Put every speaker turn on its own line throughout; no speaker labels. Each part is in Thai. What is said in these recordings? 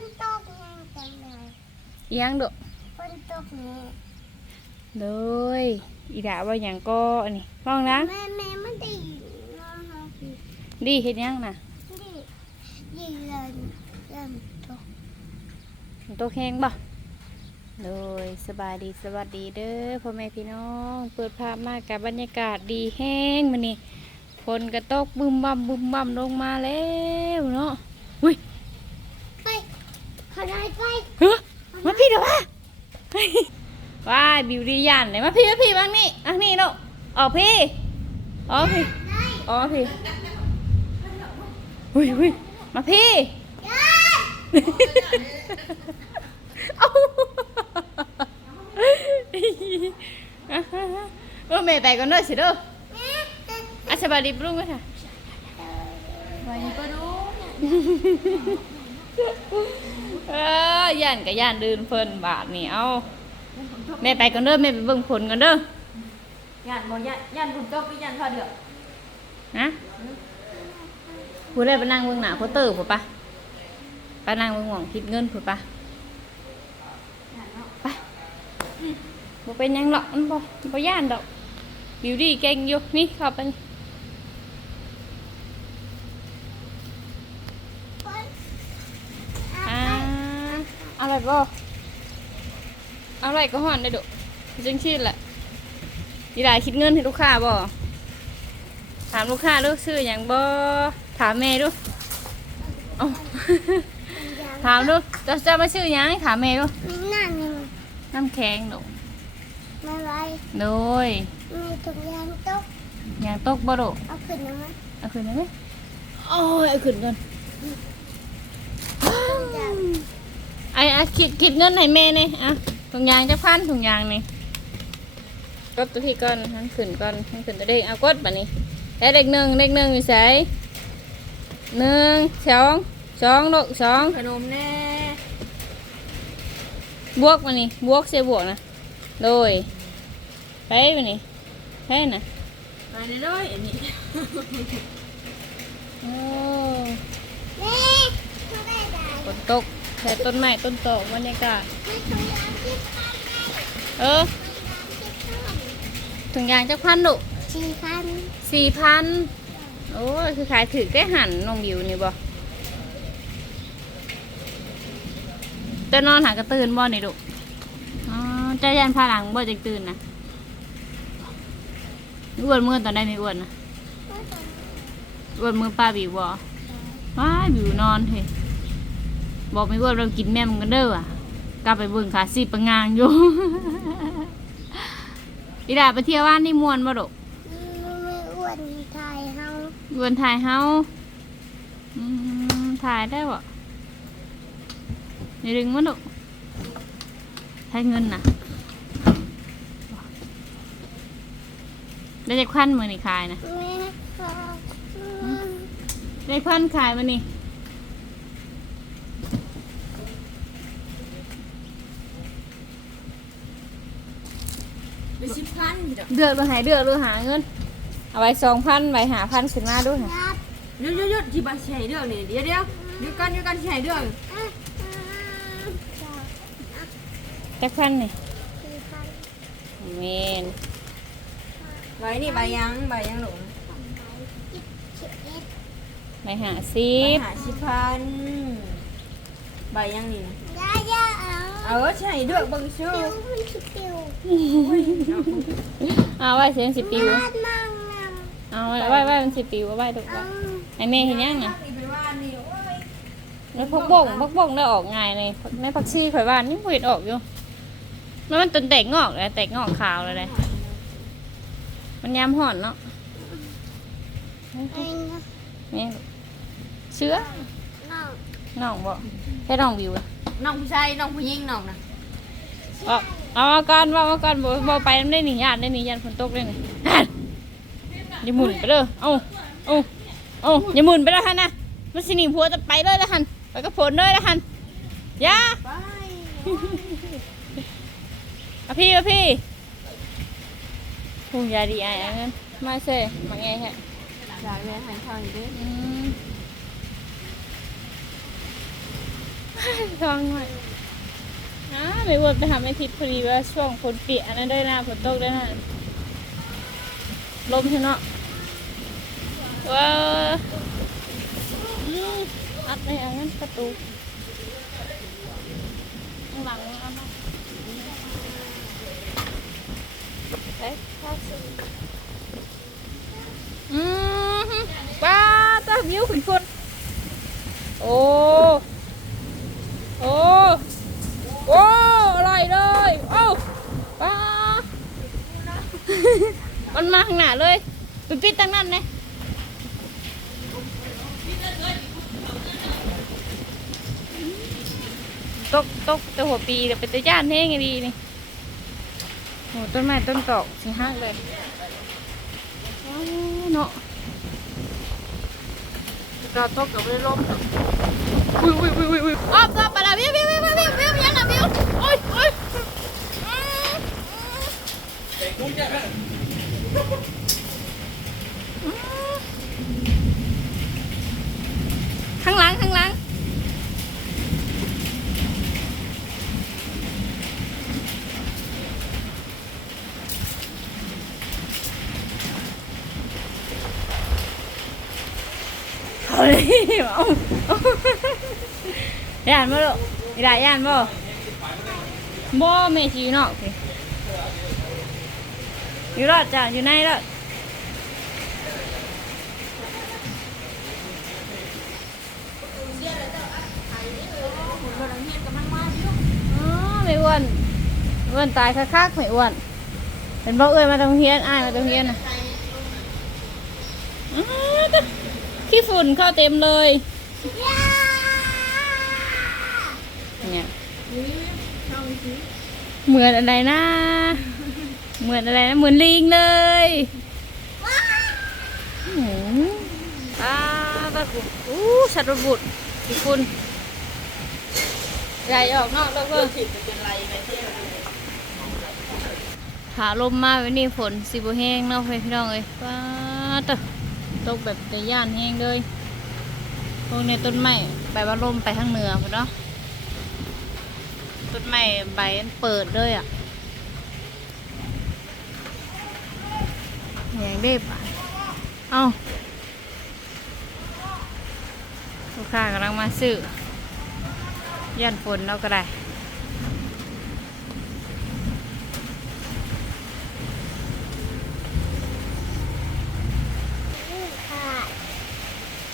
นตกยังจังเลย
อิหยังดุ
ฝนตกนี่
เลยอีดาว่าหยังก็อันนี้ฟังนะ
แม่แม่มันได้นอนเฮาพี่
ดีเฮ็ดหยังน่ะ
ดิยิงเลยเริ่มตก
ฝนตกแห้งบ่เลยสบายดีสวัสดีเด้อพ่อแม่พี่น้อง เปิดภาพมากับบรรยากาศดีแห้งมื้อนี้ฝนก็ตกบึมบั่มบึมบั่มลงมาแล้วเนาะอุ้ย
ไปขนาดไป
เฮ้ยมาพี่เดี๋ยวว่าว้ายบิวดี้ยันเลยมาพี่มาพี่บ้างนี่อะนี่เนาะออกพี่ออกพี่ออกพี่อุ้ยอุ้ยมาพี่
ได้
เอาเออแม่ไปก่อนเด้อสิเด้อ
แม่
อะสบายดีปรุงกันค่ะ
ไปก็รู้
เออย่านกับย่านดื่นเพิ่นบาทนี่เอาแม่ไปก่อนเด้อแม่ไปเบิ่งผลก่อนเด้อ
ยันบ่ยันยันคุณก็คือยันพอเดือด
นะผู้ได้ไปนั่งเบิ่งหน้าโคเตอร์ผู้ปะไปนั่งเบิ่งหม่องคิดเงินผู้ปะไปบ่เป็นหยังหรอกมันบ่บ่ย่านดอกบิวดี้เก่งอยู่นี่เข้าไป
ฝน
อ่าเอาอะ ไรบ่เอาอะไรก็ห่อนได้ดุจังชีดแหละยีหลายคิดเงินให้ลูกค้าบ่ถามลูกค้าดูซื้อหยังบ่ถามแม่ดูเอ้าถามดูจะจะมาซื้อหยังถามแม่ดู
มีหน้าหนึ่ง
น้ำแข็งดุ
ไม่ไร
โดย
มีถุงยางตก
หยังตกบ่ดุ
เอาขึ้นนะมั้ย
เอาขึ้นได้ไหมโอ้ยเอาขึ้นก่อน
ยาง
ไอ้อะคิดคิดเงินให้แม่นี่อะถุงยางจะพันถุงยางนี่กดตัวที่ก่อนทั้งขึ้นก่อนทั้งขึ้นตัวเด็กเอากดแบบนี้แล้วเด็กหนึ่งเด็กหนึ่งอยู่ใส่หนึ่งสองสองลูกสอง
ขนมแน่
บวกมานี่บวกเสียบวกนะโดยไปมานี่ไปนะ
มาเรื่อยๆอันนี้
โอ้
แม่ไม่ได้ได้
ฝนตก ใส่ต้นไม้ต้นโตบรรยากาศ
มีถุงยางที่พัน
เออถุงยางจะพันลูก
สี่พัน
สี่พันโอ้ยคือขายถือได้หันน้องบิวนี่บ่จะนอนหากระตื่นบ่นี่ลูกอ๋อเจะยันพาหลังบ่จะตื่นนะอ้วนเมื่อตอนได้ไม่อ้วนนะอ้วนมือป้าบิวบ่ว้ายบิวนอนเฮ้ย บอกไม่อ้วนเรากินแม่มันกันเด้ออะกลับไปเบิ่งขาสิประงางอยู่ อีดาไปเที่ยวบ้านนี่มวนบ่ลูก
ไม่อ้วนไทยเฮา
เวนถ่ายเฮาอืมถ่ายได้บ่อย่าดึงมันลูกใช้เงินนะได้จากพันมือนี่ขายนะ
แม่ขอ
ได้พันขายมันนี่
ไปสิบ พันนี่ดอก
เดือดมาหายเดือดหรือหาเงิน เอาไว้สองพันไว้หาพันขึ้นมาด้วยค่ะ
รับ
หยุดหยุดหยุดที่บ้านสิใช้เรื่องนี่เดี๋ยวเดี๋ยวเดี๋ยวกันเดี๋ยวกันสิใช้เรื่อง
อะอ่า
จากพันนี่
สี่พัน
เมน
ไว้นี่ใบยังใบยังหลง
สิบเอ็ด
ไปหาซี
ใบ
ฟ
หาสิบพันใบยังนี่นะ
ได้ยา เอา
เออใช้เรื่องเบิ่งชื่อ
ปิวมันสิปิว
เอาไว้เสียงสิปิว
มาดมั่งน
เอาไว้ไว้ไว้มันสิปิวเอาไว้ดูำ
เอา
ว่าไอเมย์เห็นยังไง
ไปว่านี่โอ้ย
แล้วพวกบ่งพวกบ่งได้ออกง่ายเลยในผักชีข่อยบ้านนี่บ่เห็นออกอยู่แล้วมันจนแตกงอกเลยแตกงอกขาวเลยเลยมันยามห่อนเนาะ
ไอ้นะ
นี่เชื้อ
น้อง
น้องบ่ แค่น้องวิวอะ
น้องผู้ชายน้องผู้หญิงน้องนะ
เอาเอามาก่อนว่ามาก่อนบ่บ่ไปมันได้หนีญาติได้หนีญาติฝนตกเลยนี่ฮั่นอย่าหมุนไปเด้อเอ้าเอ้าเอ้าอย่าหมุนไปแล้วฮันนะมันสิหนีผัวจะไปเลยละฮันไปกับฝนเลยละฮันอย่า
ไป
อะพี่อะพี่พุงยาดีไอ้ายเงินมาเซ่มาไงฮะ
อยากเรียนหันทางอยู่ด้วย
อืม ท้องหน่อยอ่าไม่วนไปหาไม่ทิพย์พอดีว่าช่วงฝนเปียกนั่นได้นะฝนตกได้นะลมใช่เนาะว้าวอัดในอันนั้นประตูข้างหลังเอามาไปเข้าสู่อืมฮึป้าตาวิวขุนคนโอ้ โอ้ โอ้อร่อยเลยโอ้ป้า มันมาข้างหน้าเลย ไปปิดตั้งนั้นเลยตกตกแต่หัวปีเดี๋ยวเป็นตะย่านแห้งไงดีนี่โหต้นไม้ต้นตอกสิฮักเลยว้าวเนาะเราตกกับไม่ล้มอุ้ยอุ้ยอุ้ยอุ้ยอุ้ยออกก็ไปละวิววิววิววิววิววิวยังนะวิวโอ้ยโอ้ยอืมอืมข้างหลังข้างหลัง เอาเลยเอาเอาย่านบ่ลูกอีหลาย่านบ่บ่แม่สิอยู่นอกสิอยู่รอดจ้ะอยู่ในรอดอ๋อไม่อ้วนอ้วนตายคักๆไม่อ้วนเป็นบ่เอ้ยมาตรงเฮียนอ้ายมาตรงเฮียนน่ะอ้าวตะ ขี้ฝุ่นเข้าเต็มเลยเนี่ยเหมือนอะไรนะ เหมือนอะไรนะเหมือนลิงเลยอื้อหือป้าป้าคุณอู้ชัดระบุดอีกคุณใหญ่ออกนอกแล้วเพิ่งขาลมมาวันนี้ฝนสิบแห้งเนาะเพื่อนพี่น้องเอ้ยป้าตะ ตกแบบแต่ย่านแห้งเลยพวกในต้นไม้ใบว่าลมไปทางเหนือพุ่นเนาะต้นไม้ใบมันเปิดเลยอะอย่างเด็บอะเอาลูกค้ากำลังมาซื้อย่านฝนเราก็ได้
ค่ะ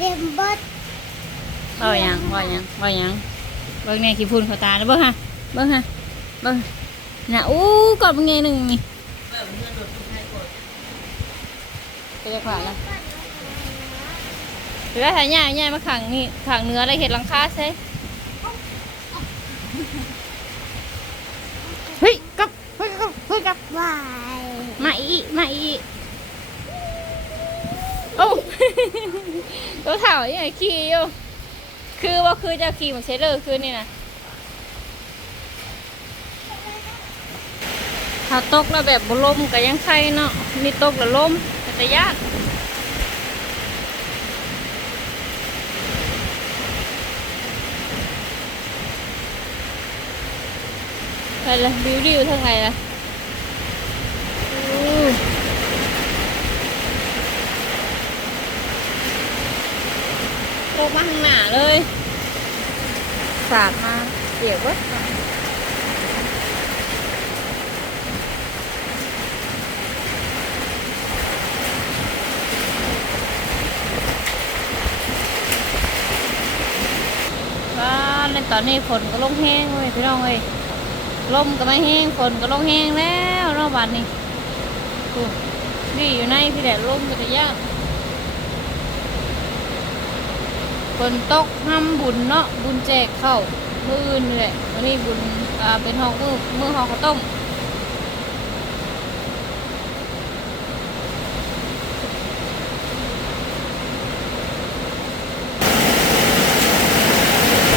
เต็มบด
บาหยังบาหยังบาหยังเบิ่งแน่ขี้ฝุ่นเขาตาเด้อเบิ่งฮะเบิ่งฮะเบิ่งน่ะอู้กอดมึงไงหนึ่งนี่ไปจะขวาล้วหรือว่าถ่ายใหญ่ใหญ่มาขังนี่ขังเนื้ออะไรเห็ดลังคาใช่เฮ้ยกลับเฮ้ยกลับเฮ้ยกลับ
วาย
มาอีกมาอีกโอ้ตัวเถ่ายังไงขี่อยู่ คือว่าคือจะขี่มาเชเลอร์คือนี่นะถ้าตกแล้วแบบบลมก็ยังใครเนาะนี่ตกแล้วลมก็จะยากไปเลยบิวดิวทางไหนล่ะ กมาข้างหน้าเลย สาดมาเปียกเวัดว่าในตอนนี้ฝนก็ลงแห้งเว้ยพี่น้องเอ้ยลมก็ไม่แห้งฝนก็ลงแห้งแล้วเนาะวันนี้โอ้นี่อยู่ในพี่แดดลมก็จะยาก ฝนตกห้ำบุญเนาะบุญแจกเข้ามืออื่นนี่แหละวันนี้บุญอ่าเป็นหอกมือมือหอกข้าวต้ม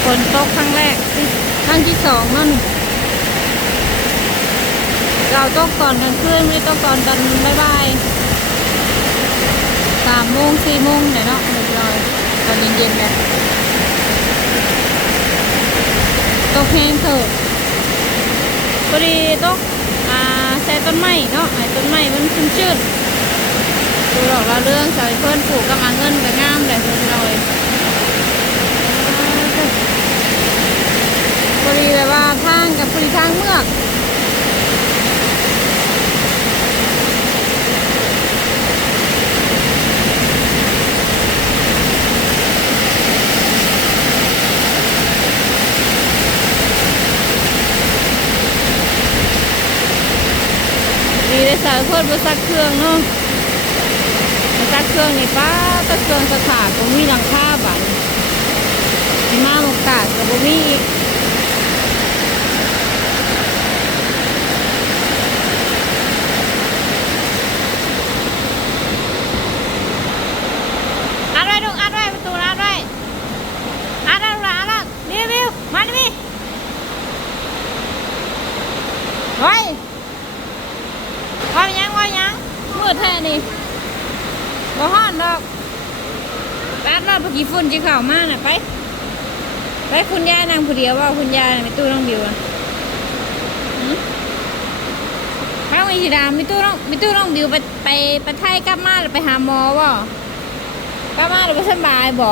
ฝนตกครั้งแรกครั้งที่สองนั่นเราตกก่อนกลางคืนไม่ได้ตกก่อนตอนบ่ายๆสามโมงสี่โมงเนี่ยเนาะ เย็นๆเนี่ยแห้งเถิดพอดีตกอ่าใส่ต้นไม้เนาะไอ้ต้นไม้มันชุ่มชื่นดูดอกเราเรื่องใส่เพื่อนปลูกกับอาเงินกับงามเลยเพื่อนเราเลยพอดีแบบว่าทางกับพอดีทางเมือก ดี ดบ่ซักเครื่องเนาะบ่ซักเครื่องนี่ป้าซักเครื่องสะขาดก็มีหลังคาบ้านมีมาหมกกาดก็บ่มีอีกอัดไว้ลูกอัดไว้ประตูอัดไว้อัดอัดอัดอัดนี่วิวมาดิมีไว้ ว่ายังว่ายังมืดแท้นี่บ่ฮ้อนดอก แป๊ดรอบเมื่อกี้ฝุ่นจีเข่าวมากน่ะไป ไปคุณยายนั่งผู้เดียวว่าคุณยายน่ะมีตู้น้องบิวอะหืมไปเอาอีสีดามีตู้น้องมีตู้น้องบิวไปไปไปไทยกลับมาแล้วไปหาหมอบ่กลับมาแล้วไปสบายบ่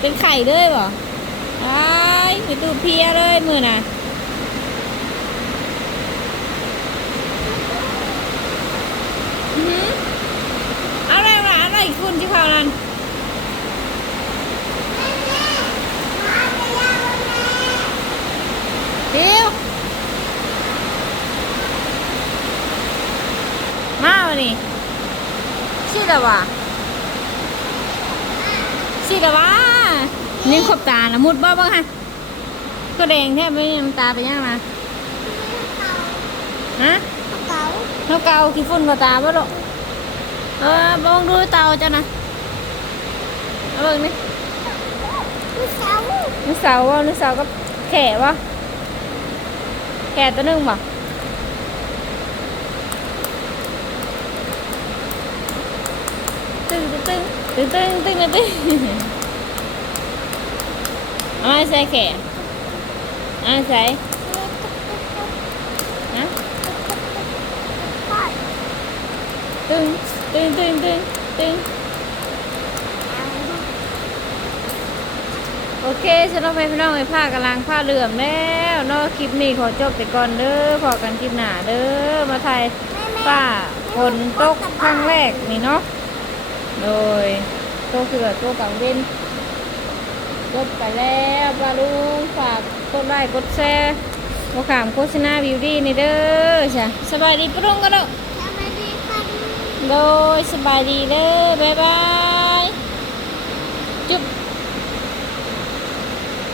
เป็นไข่เลยบ่อ้ายมีตู้เพียเลยมือน่ะอืออเอาอะไรวะอะไรคุณที่เผานั่นเดี๋ยวมาวันนี้ ชื่ออะไรวะชื่ออะไรวะนี่ขอบตาละมุดบ่บ้างฮะก็แดงแทบไม่มีน้ำตาไปยังมาฮะ
เก๋า
nó cao khi phun vào tà bắt độ ờ bông đuôi tàu cho nè Ờ, vâng đi
ลูกสาว
nước sầu quá nước sầu có khẻ quá khẻ tới nương mà ตึ้งตึ้ง ตึ้งตึ้งตึ้งตึ้งตึ้งเอามาใส่แขนเอามาใส่นะตึ้งตึ้งตึ้งตึ้งตึ้งโอเคสำหรับแม่พี่น้องไอ้ผ้ากำลังผ้าเหลื่อมแล้วนาะคลิปนี้ขอจบไปก่อนเด้อพอกันคลิปหน้าเด้อมาไทยป้าฝนตกครั้งแรกนี่เนาะ โดยโตเสือโตกังเว้นจบไปแล้วปลาลุงฝากกดไลค์กดแชร์โมขามโฆษณาบิวตี้นี่เด้อจ้ะสบายดีปะลุงกันเด้อ
ทำไมดีค่ะ
โดยสบายดีเด้อบ๊ายบาย